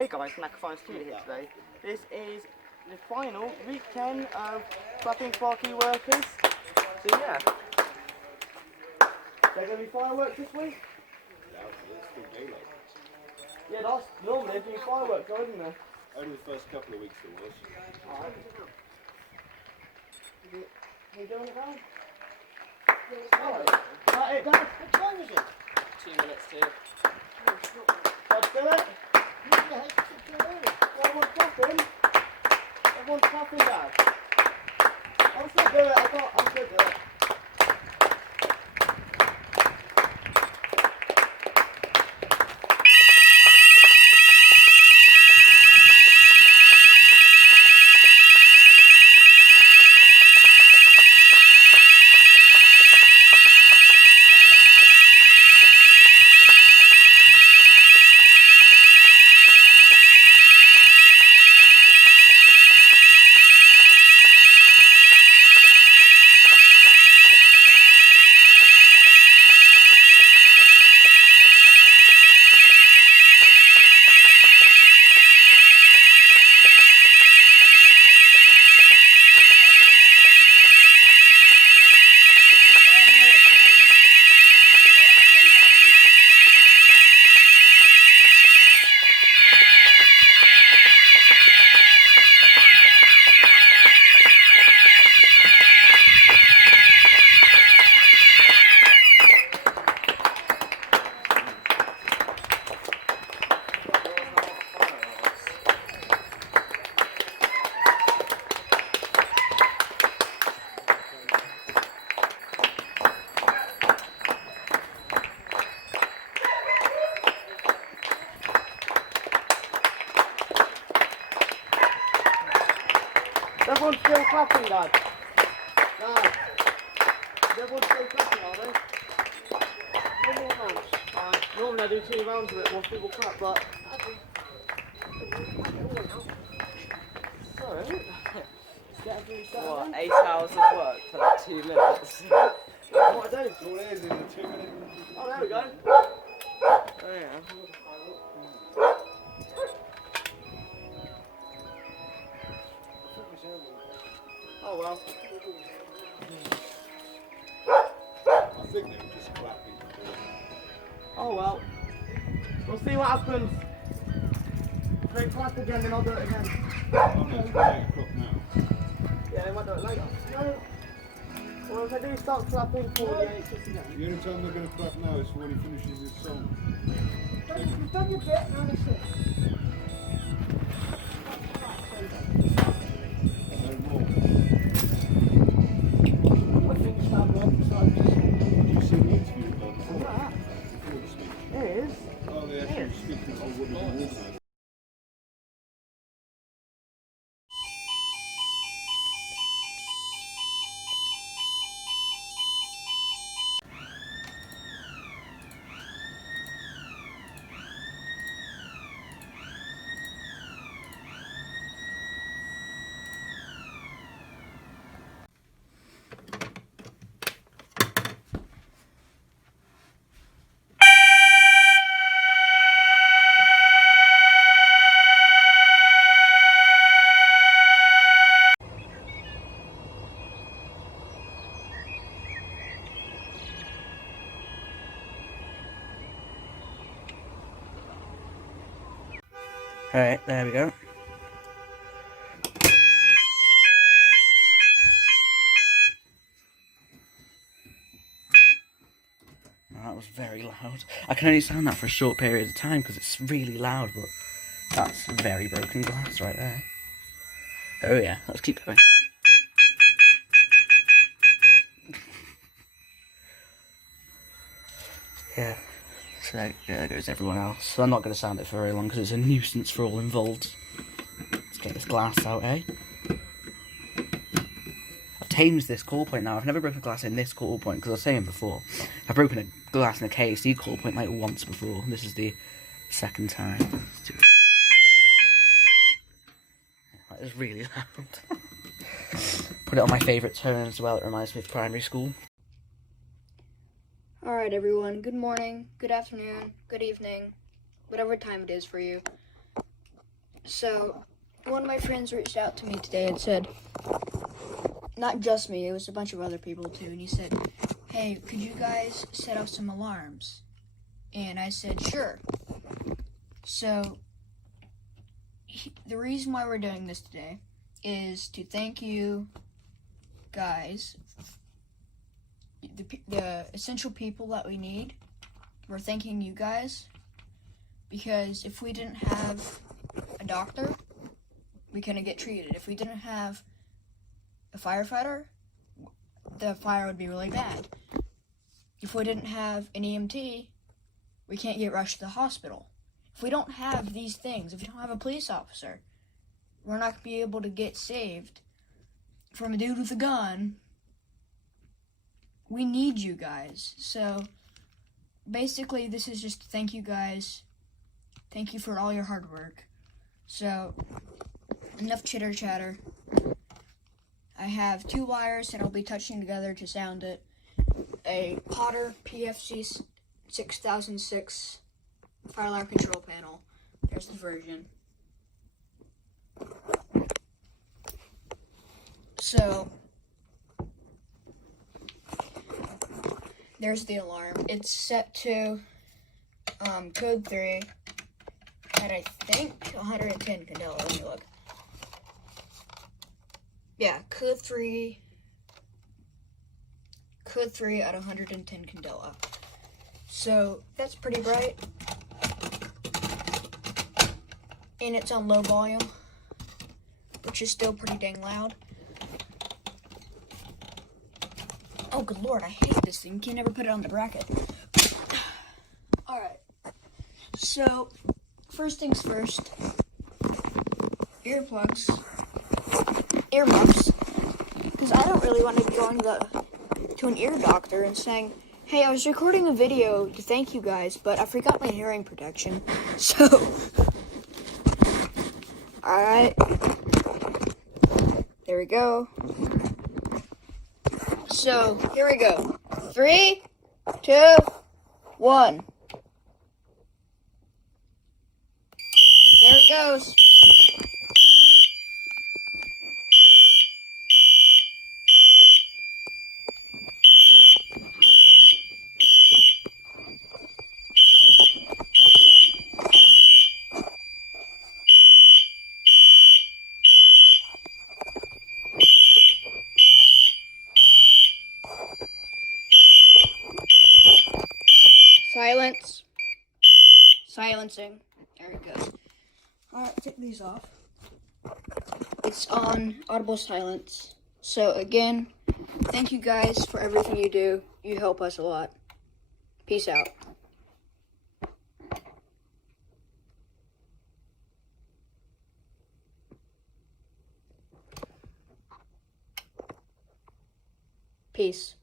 Hey guys, Macaphone Studio here today. This is the final week 10 of clapping for key workers. So yeah. Is there going to be fireworks this week? Yeah, it's still daylight. Yeah, that's normally there'd be fireworks, isn't there? Only the first couple of weeks there was. Alright. Are you doing it now? Alright, it down. What time is it? 2 minutes to. Let's do it. Everyone's clapping. Everyone's clapping, Dad. I'm still doing it. I'm still doing it. Everyone's still clapping, Dad. Dad. Everyone's still clapping, are they? One more round. Alright, normally I do 2 rounds of it once people clap, but... Sorry. It's getting pretty sad. What, 8 hours of work for like 2 minutes? That's what I do. All it is a 2 minute. Oh, there we go. Oh yeah. Oh well. I think they were just clapping. Oh well. We'll see what happens. If they clap again, then I'll do it again. Oh no, it's 8 o'clock now. Yeah, they might do it later. No. Well, if they do start clapping for the 8 just again. The only time they're going to clap now is when he finishes his song. You've done your bit, now that's it. No more. I think it's that one, so You see the interview before the speech? it is. Oh, they actually speak to what was organised. Alright, there we go. That was very loud. I can only sound that for a short period of time because it's really loud, but that's very broken glass right there. Oh yeah, let's keep going. Yeah, so there goes everyone else. So I'm not going to sound it for very long because it's a nuisance for all involved. Let's get this glass out, eh? I've tamed this call point now. I've never broken a glass in this call point because I was saying before, I've broken a glass in a KAC call point like once before. This is the second time. That is really loud. Put it on my favourite tone as well. It reminds me of primary school. Alright everyone, good morning, good afternoon, good evening, whatever time it is for you. So, one of my friends reached out to me today and said, not just me, it was a bunch of other people too, and he said, hey, could you guys set off some alarms? And I said, sure. So, the reason why we're doing this today is to thank you guys, the essential people that we need. We're thanking you guys because if we didn't have a doctor, we couldn't get treated. If we didn't have a firefighter, the fire would be really bad. If we didn't have an EMT, we can't get rushed to the hospital. If we don't have these things, if we don't have a police officer, we're not going to be able to get saved from a dude with a gun. We need you guys. So, basically, this is just to thank you guys. Thank you for all your hard work. So, enough chitter chatter. I have 2 wires that I'll be touching together to sound it. A Potter PFC 6006 fire alarm control panel. There's the version. So, there's the alarm. It's set to code 3 at I think 110 candela. Let me look. Yeah, code 3 at 110 candela. So that's pretty bright. And it's on low volume, which is still pretty dang loud. Oh, good lord, I hate this thing. You can never put it on the bracket. Alright. So, first things first. Earmuffs. Because I don't really want to be going to an ear doctor and saying, hey, I was recording a video to thank you guys, but I forgot my hearing protection. So, alright. There we go. So, here we go. 3, 2, 1. There it goes. Silence. Silencing. There it goes. Alright, take these off. It's on audible silence. So again, thank you guys for everything you do. You help us a lot. Peace out. Peace.